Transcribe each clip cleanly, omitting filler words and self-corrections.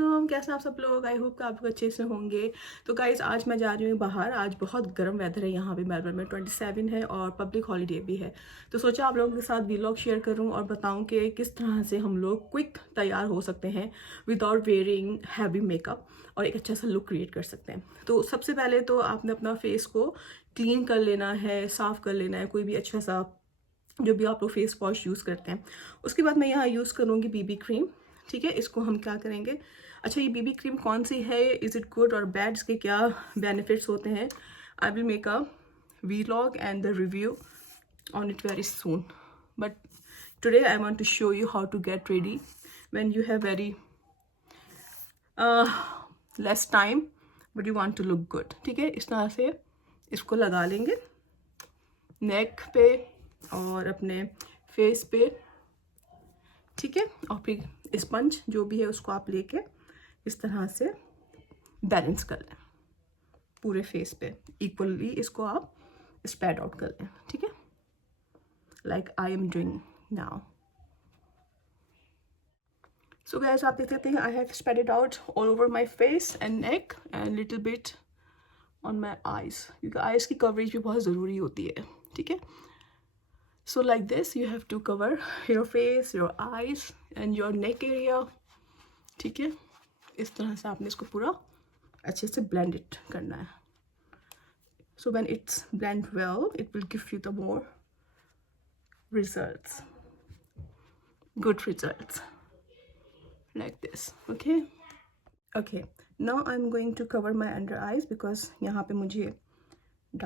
वालेकुम, कैसे हैं आप सब लोग। आई होप कि आप लोग अच्छे से होंगे। तो गाइज़ आज मैं जा रही हूँ बाहर। आज बहुत गर्म वेदर है यहाँ पे मेलबर्न में, 27 है और पब्लिक हॉलीडे भी है। तो सोचा आप लोगों के साथ वीलॉग शेयर करूँ और बताऊँ कि किस तरह से हम लोग क्विक तैयार हो सकते हैं विदाउट वेयरिंग हैवी मेकअप और एक अच्छा सा लुक क्रिएट कर सकते हैं। तो सबसे पहले तो आपने अपना फेस को क्लीन कर लेना है, साफ़ कर लेना है, कोई भी अच्छा सा जो भी आप लोग फेस वॉश यूज़ करते हैं। उसके बाद मैं यहाँ यूज़ करूँगी बीबी क्रीम। ठीक है, इसको हम क्या करेंगे, अच्छा ये बीबी क्रीम कौन सी है, इज़ इट गुड और बैड, इसके क्या बेनिफिट्स होते हैं, I will make a vlog and the review on it very soon. But today I want to show you how to get ready when you have very less time but you want to look good. ठीक है, इस तरह से इसको लगा लेंगे नेक पे और अपने फेस पे। ठीक है, और फिर स्पंज जो भी है उसको आप लेके इस तरह से बैलेंस कर लें, पूरे फेस पे इक्वली इसको आप स्प्रेड आउट कर लें। ठीक है, like I am doing now. So guys आप देख सकते हैं I have spread it out all over my face and neck and little bit on my eyes, क्योंकि आईज की कवरेज भी बहुत ज़रूरी होती है। ठीक है, so like this you have to cover your face, your eyes and your neck area. ठीक है, इस तरह से आपने इसको पूरा अच्छे से blend it करना है. So when it's blend well it will give you the more results, good results like this. Okay, now I'm going to cover my under eyes because यहाँ पे मुझे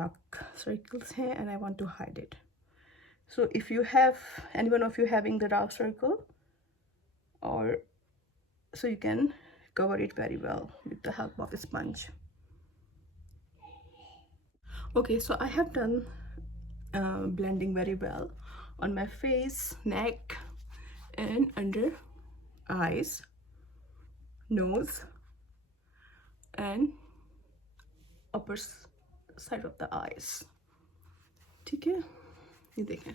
dark circles हैं and I want to hide it. So if you have any one of you having the dark circle, or so you can cover it very well with the help of a sponge. Okay, so I have done blending very well on my face, neck and under eyes, nose and upper side of the eyes. ठीक है, ये देखें,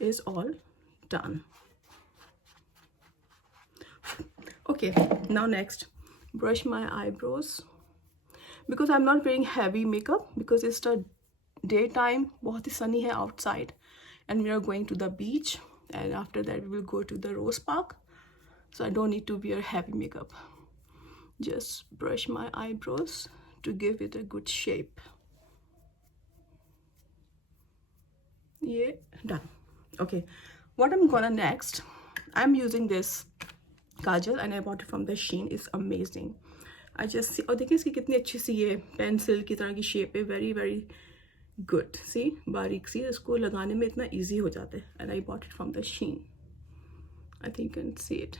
is all done. Okay, now next brush my eyebrows because I'm not wearing heavy makeup because it's the daytime, बहुत ही sunny है outside and we are going to the beach and after that we will go to the Rose Park, so I don't need to wear heavy makeup. Just brush my eyebrows to give it a good shape. Yeah, done. Okay, what I'm gonna next, I'm using this kajal and I bought it from the Shein. It's amazing. I just see, और देखिए इसकी कितनी अच्छी सी ये pencil की तरह की shape है, वेरी वेरी गुड। सी बारीक सी, इसको लगाने में इतना इजी हो जाता है and I bought it from the Shein. I think you can see it.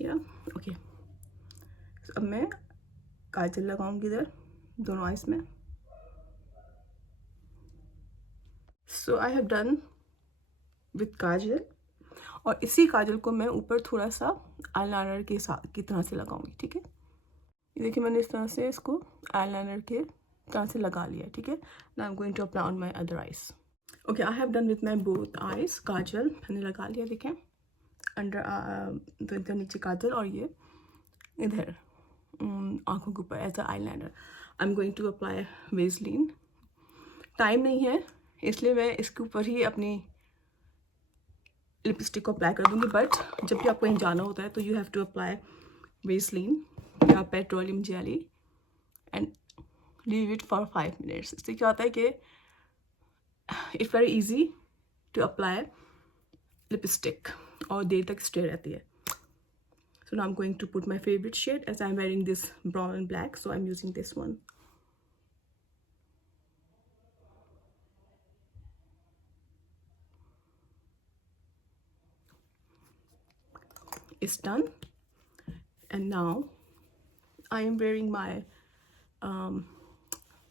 Yeah, okay. So, अब मैं काजल लगाऊंगी इधर दोनों आइज में. So I have done with काजल और इसी काजल को मैं ऊपर थोड़ा सा आईलाइनर के साथ की तरह से लगाऊंगी. ठीक है, ये देखिए मैंने इस तरह से इसको आईलाइनर के तरह से लगा लिया. ठीक है, now I am going to apply on my other eyes. Okay, I have done with my both eyes. काजल मैंने लगा लिया, देखें अंडर तो इधर नीचे काजल और ये इधर आँखों के ऊपर as a eyeliner. I am going to apply vaseline. Time नहीं है इसलिए मैं इसके ऊपर ही अपनी लिपस्टिक को अप्लाई कर दूंगी, बट जब भी आपको कहीं जाना होता है तो you have to apply Vaseline या petroleum jelly and leave it for 5 minutes. इससे क्या होता है कि it's very easy to apply lipstick और देर तक स्टे रहती है. So now I am going to put my favourite shade as I am wearing this brown and black, so I am using this one. Is done and now I am wearing my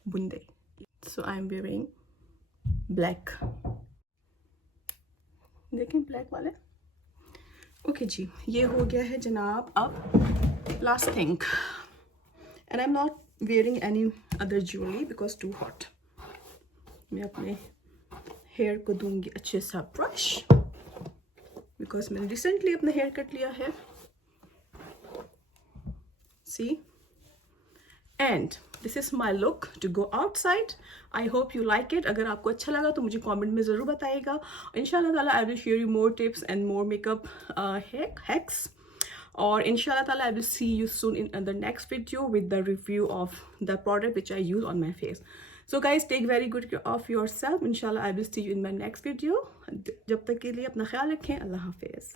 bunde, so I am wearing black. देखें black वाले. Okay जी, ये हो गया है जनाब. अब last thing, and I am not wearing any other jewelry because too hot. मैं अपने हेयर को दूंगी अच्छे सा ब्रश with बिकॉज मैंने रिसेंटली अपना हेयर कट लिया है. See, and this is my look to go outside. I hope you like it. अगर आपको अच्छा लगा तो मुझे कमेंट में ज़रूर बताइएगा. इंशाल्लाह ताला I will share you more tips and more makeup hacks. और इंशाल्लाह ताला I will see you soon in the next video with the review of the product which I use on my face. So guys, take very good care of yourself. इंशाल्लाह I will see you in my next video. जब तक के लिए अपना ख्याल रखें. अल्लाह हाफिज़.